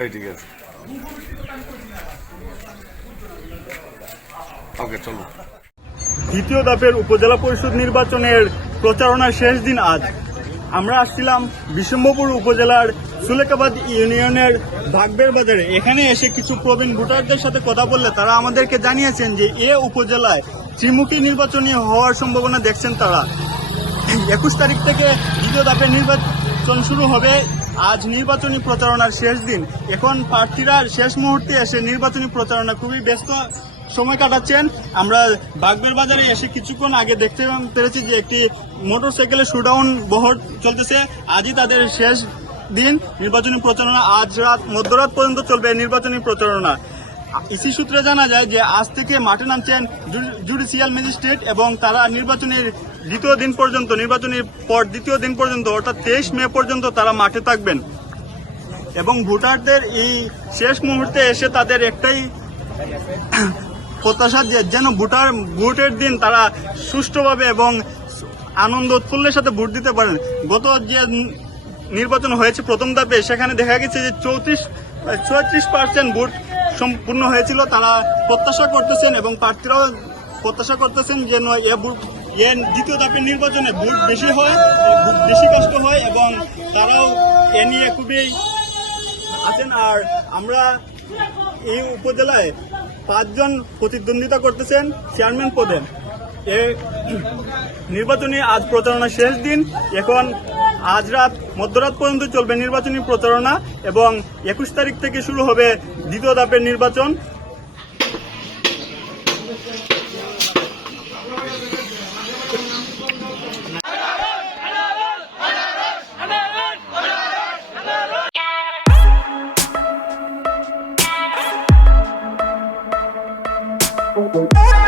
এই ঠিক আছে, ওকে চলো। দ্বিতীয় ধাপের উপজেলা পরিষদ নির্বাচনের প্রচারণার শেষ দিন আজ। আমরা আসছিলাম বিশম্বপুর উপজেলার সুলেকাবাদ ইউনিয়নের বাগবের বাজারে। এখানে এসে কিছু প্রবীণ ভোটারদের সাথে কথা বললে তারা আমাদেরকে জানিয়েছেন যে এ উপজেলায় ত্রিমুখী নির্বাচনী হওয়ার সম্ভাবনা দেখছেন তারা। 21 তারিখ থেকে দ্বিতীয় ধাপের নির্বাচন শুরু হবে। আজ নির্বাচনী প্রচারণার শেষ দিন। এখন প্রার্থীরা শেষ মুহূর্তে এসে নির্বাচনী প্রচারণা খুবই ব্যস্ত সময় কাটাচ্ছেন। আমরা বাগবের বাজারে এসে কিছুক্ষণ আগে দেখতে পেরেছি যে একটি মোটরসাইকেলের শোডাউন বহর চলতেছে। আজই তাদের শেষ দিন নির্বাচনী প্রচারণা। আজ মধ্যরাত পর্যন্ত চলবে নির্বাচনী প্রচারণা। ইসি সূত্রে জানা যায় যে আজ থেকে মাঠে নামছেন জুডিশিয়াল ম্যাজিস্ট্রেট এবং তারা নির্বাচনের দ্বিতীয় দিন পর্যন্ত, নির্বাচনের পর দ্বিতীয় দিন পর্যন্ত অর্থাৎ 23 মে পর্যন্ত তারা মাঠে থাকবেন। এবং ভোটারদের এই শেষ মুহূর্তে এসে তাদের একটাই প্রত্যাশা যে যেন ভোটের দিন তারা সুষ্ঠুভাবে এবং আনন্দ উৎফুল্লের সাথে ভোট দিতে পারেন। গত যে নির্বাচন হয়েছে প্রথম ধাপে, সেখানে দেখা গেছে যে 36% ভোট সম্পূর্ণ হয়েছিল। তারা প্রত্যাশা করতেছেন এবং প্রার্থীরাও প্রত্যাশা করতেছেন যেন দ্বিতীয় ধাপের নির্বাচনে ভোট বেশি হয়, বেশি কষ্ট হয় এবং তারাও এ নিয়ে খুবই আছেন। আর আমরা এই উপজেলায় 5 জন প্রতিদ্বন্দ্বিতা করতেছেন চেয়ারম্যান পদে। এই নির্বাচনী আজ প্রচারণা শেষ দিন। এখন আজ মধ্যরাত পর্যন্ত চলবে নির্বাচনী প্রচারণা এবং 21 তারিখ থেকে শুরু হবে দ্বিতীয় ধাপের নির্বাচন। Oh,